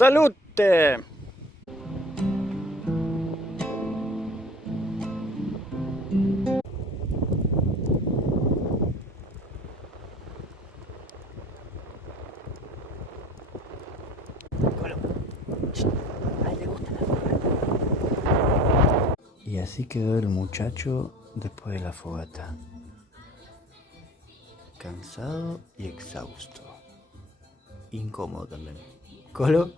¡Salute! Y así quedó el muchacho después de la fogata, cansado y exhausto, incómodo también. Colo